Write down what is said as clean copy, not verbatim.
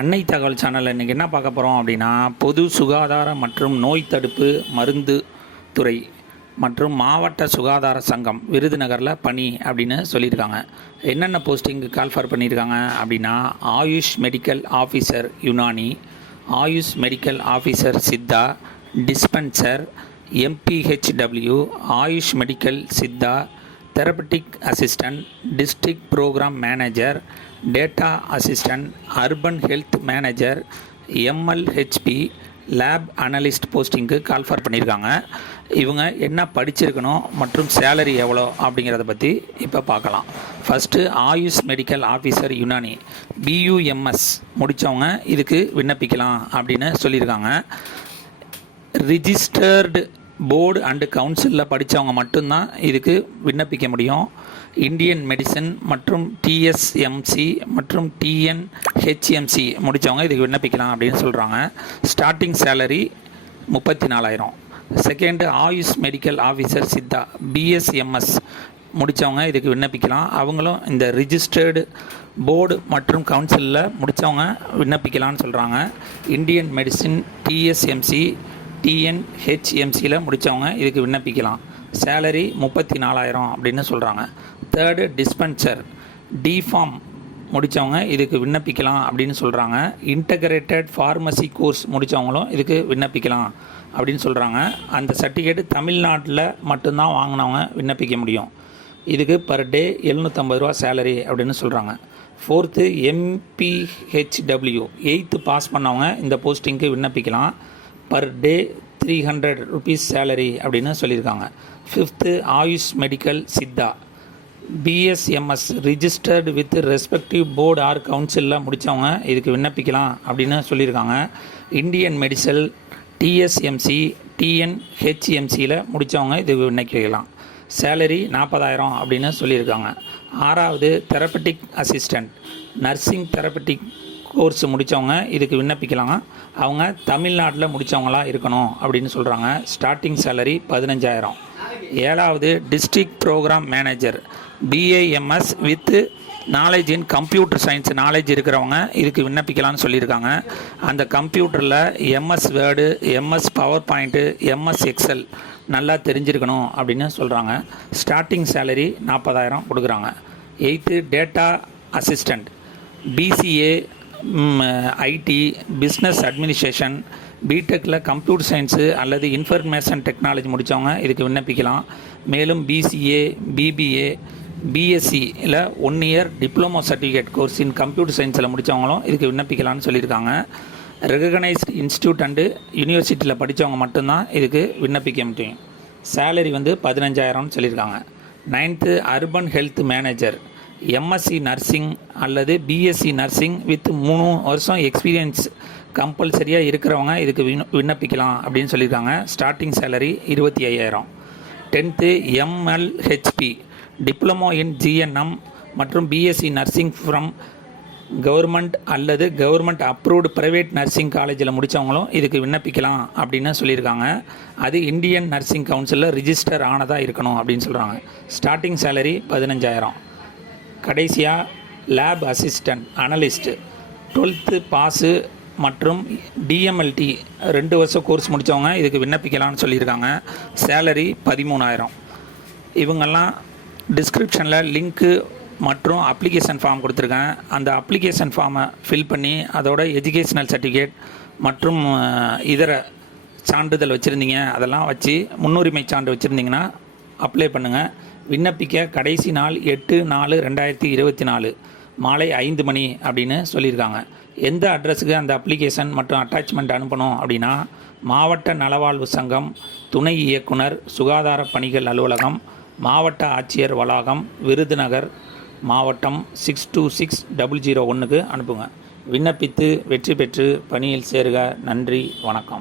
அன்னை தகவல் சேனலில் இன்றைக்கி என்ன பார்க்க போகிறோம் அப்படின்னா, பொது சுகாதார மற்றும் நோய் தடுப்பு மருந்து துறை மற்றும் மாவட்ட சுகாதார சங்கம் விருதுநகரில் பணி அப்படின்னு சொல்லியிருக்காங்க. என்னென்ன போஸ்டிங்கு கால்ஃபர் பண்ணியிருக்காங்க அப்படின்னா, AYUSH medical officer Unani, AYUSH medical officer Siddha, dispenser, MPHW, AYUSH medical Siddha, therapeutic assistant, district programme manager, data assistant, urban health manager, MLHP, lab analyst போஸ்டிங்க்கு கால்ஃபர் பண்ணியிருக்காங்க. இவங்க என்ன படிச்சிருக்கணும் மற்றும் சேலரி எவ்வளோ அப்படிங்கிறத பற்றி இப்போ பார்க்கலாம். First AYUSH medical officer Unani, BUMS முடித்தவங்க இதுக்கு விண்ணப்பிக்கலாம் அப்படின்னு சொல்லியிருக்காங்க. ரிஜிஸ்டர்டு போர்டு அண்டு கவுன்சிலில் படித்தவங்க மட்டும்தான் இதுக்கு விண்ணப்பிக்க முடியும். இந்தியன் மெடிசன் மற்றும் டிஎஸ்எம்சி மற்றும் டிஎன்ஹெச்எம்சி முடித்தவங்க இதுக்கு விண்ணப்பிக்கலாம் அப்படின்னு சொல்கிறாங்க. Starting salary 34,000. Second AYUSH medical officer Siddha, BSMS முடித்தவங்க இதுக்கு விண்ணப்பிக்கலாம். அவங்களும் இந்த ரிஜிஸ்டர்டு போர்டு மற்றும் கவுன்சிலில் முடித்தவங்க விண்ணப்பிக்கலான்னு சொல்கிறாங்க. இந்தியன் மெடிசின், டிஎஸ்எம்சி, டிஎன்ஹெச்எம்சியில் முடித்தவங்க இதுக்கு விண்ணப்பிக்கலாம். சேலரி 34,000 அப்படின்னு சொல்கிறாங்க. தேர்டு டிஸ்பென்சர், டிஃபார்ம் முடித்தவங்க இதுக்கு விண்ணப்பிக்கலாம் அப்படின்னு சொல்கிறாங்க. இன்டகிரேட்டட் ஃபார்மசி கோர்ஸ் முடித்தவங்களும் இதுக்கு விண்ணப்பிக்கலாம் அப்படின்னு சொல்கிறாங்க. அந்த சர்டிஃபிகேட்டு தமிழ்நாட்டில் மட்டும்தான் வாங்கினவங்க விண்ணப்பிக்க முடியும். இதுக்கு பர் டே 750 ரூபா சேலரி அப்படின்னு சொல்கிறாங்க. ஃபோர்த்து எம்பிஹெச்டபிள்யூ, 8th பாஸ் பண்ணவங்க இந்த போஸ்டிங்க்கு விண்ணப்பிக்கலாம். பர் டே 300 ருபீஸ் சேலரி அப்படின்னு சொல்லியிருக்காங்க. Fifth AYUSH medical Siddha, BSMS registered with respective board or கவுன்சிலில் முடித்தவங்க இதுக்கு விண்ணப்பிக்கலாம் அப்படின்னு சொல்லியிருக்காங்க. இந்தியன் மெடிசல், டிஎஸ்எம்சி, டிஎன்ஹெச்எம்சியில் முடித்தவங்க இதுக்கு விண்ணப்பிக்கலாம். சேலரி 40,000 அப்படின்னு சொல்லியிருக்காங்க. ஆறாவது therapeutic assistant, nursing therapeutic course முடித்தவங்க இதுக்கு விண்ணப்பிக்கலாம். அவங்க தமிழ்நாட்டில் முடித்தவங்களாக இருக்கணும் அப்படின்னு சொல்கிறாங்க. Starting salary 15,000. ஏழாவது district programme manager, BAMS with knowledge in computer science knowledge இருக்கிறவங்க இதுக்கு விண்ணப்பிக்கலாம்னு சொல்லியிருக்காங்க. அந்த கம்ப்யூட்டரில் MS Word, MS PowerPoint, MS Excel நல்லா தெரிஞ்சிருக்கணும் அப்படின்னு சொல்கிறாங்க. ஸ்டார்டிங் சேலரி 40,000 கொடுக்குறாங்க. Eighth data assistant, BCA, IT, business administration, பிடெக்கில் கம்ப்யூட்டர் சயின்ஸு அல்லது இன்ஃபர்மேஷன் டெக்னாலஜி முடித்தவங்க இதுக்கு விண்ணப்பிக்கலாம். மேலும் பிசிஏ, பிபிஏ, பிஎஸ்சியில் 1 year diploma certificate course in computer சயின்ஸில் முடித்தவங்களும் இதுக்கு விண்ணப்பிக்கலாம்னு சொல்லியிருக்காங்க. ரெகனைஸ்டு இன்ஸ்டியூட் அண்டு யூனிவர்சிட்டியில் படித்தவங்க மட்டும்தான் இதுக்கு விண்ணப்பிக்க முடியும். சேலரி 15,000 சொல்லியிருக்காங்க. 9th urban health manager, MSc nursing அல்லது பிஎஸ்சி நர்சிங் வித் 3 வருஷம் எக்ஸ்பீரியன்ஸ் கம்பல்சரியாக இருக்கிறவங்க இதுக்கு விண்ணப்பிக்கலாம் அப்படின்னு சொல்லியிருக்காங்க. Starting salary 25,000. 10th MLHP, diploma in GNM மற்றும் பிஎஸ்சி நர்சிங் ஃப்ரம் கவர்மெண்ட் அல்லது கவர்மெண்ட் அப்ரூவ்டு ப்ரைவேட் நர்சிங் காலேஜில் முடித்தவங்களும் இதுக்கு விண்ணப்பிக்கலாம் அப்படின்னு சொல்லியிருக்காங்க. அது இந்தியன் நர்சிங் கவுன்சிலில் ரிஜிஸ்டர் ஆனதாக இருக்கணும் அப்படின்னு சொல்கிறாங்க. Starting salary 15,000. கடைசியாக lab assistant analyst, 12th pass மற்றும் டிஎம்எல்டி 2 வருஷம் கோர்ஸ் முடித்தவங்க இதுக்கு விண்ணப்பிக்கலாம்னு சொல்லியிருக்காங்க. சேலரி 13,000. இவங்கெல்லாம் டிஸ்கிரிப்ஷனில் லிங்க்கு மற்றும் அப்ளிகேஷன் ஃபார்ம் கொடுத்துருக்கேன். அந்த அப்ளிகேஷன் ஃபார்மை ஃபில் பண்ணி அதோட எஜுகேஷ்னல் சர்டிஃபிகேட் மற்றும் இதர சான்றிதழ் வச்சுருந்தீங்க அதெல்லாம் வச்சு முன்னுரிமை சான்று வச்சுருந்தீங்கன்னா அப்ளை பண்ணுங்கள். விண்ணப்பிக்க கடைசி நாள் 8/4/2024 மாலை 5 மணி அப்படின்னு சொல்லியிருக்காங்க. எந்த அட்ரஸுக்கு அந்த அப்ளிகேஷன் மற்றும் அட்டாச்மெண்ட் அனுப்பணும் அப்படின்னா, மாவட்ட நலவாழ்வு சங்கம், துணை இயக்குனர், சுகாதார பணிகள் அலுவலகம், மாவட்ட ஆட்சியர் வளாகம், விருதுநகர் மாவட்டம் 626001க்கு அனுப்புங்க. விண்ணப்பித்து வெற்றி பெற்று பணியில் சேருக. நன்றி, வணக்கம்.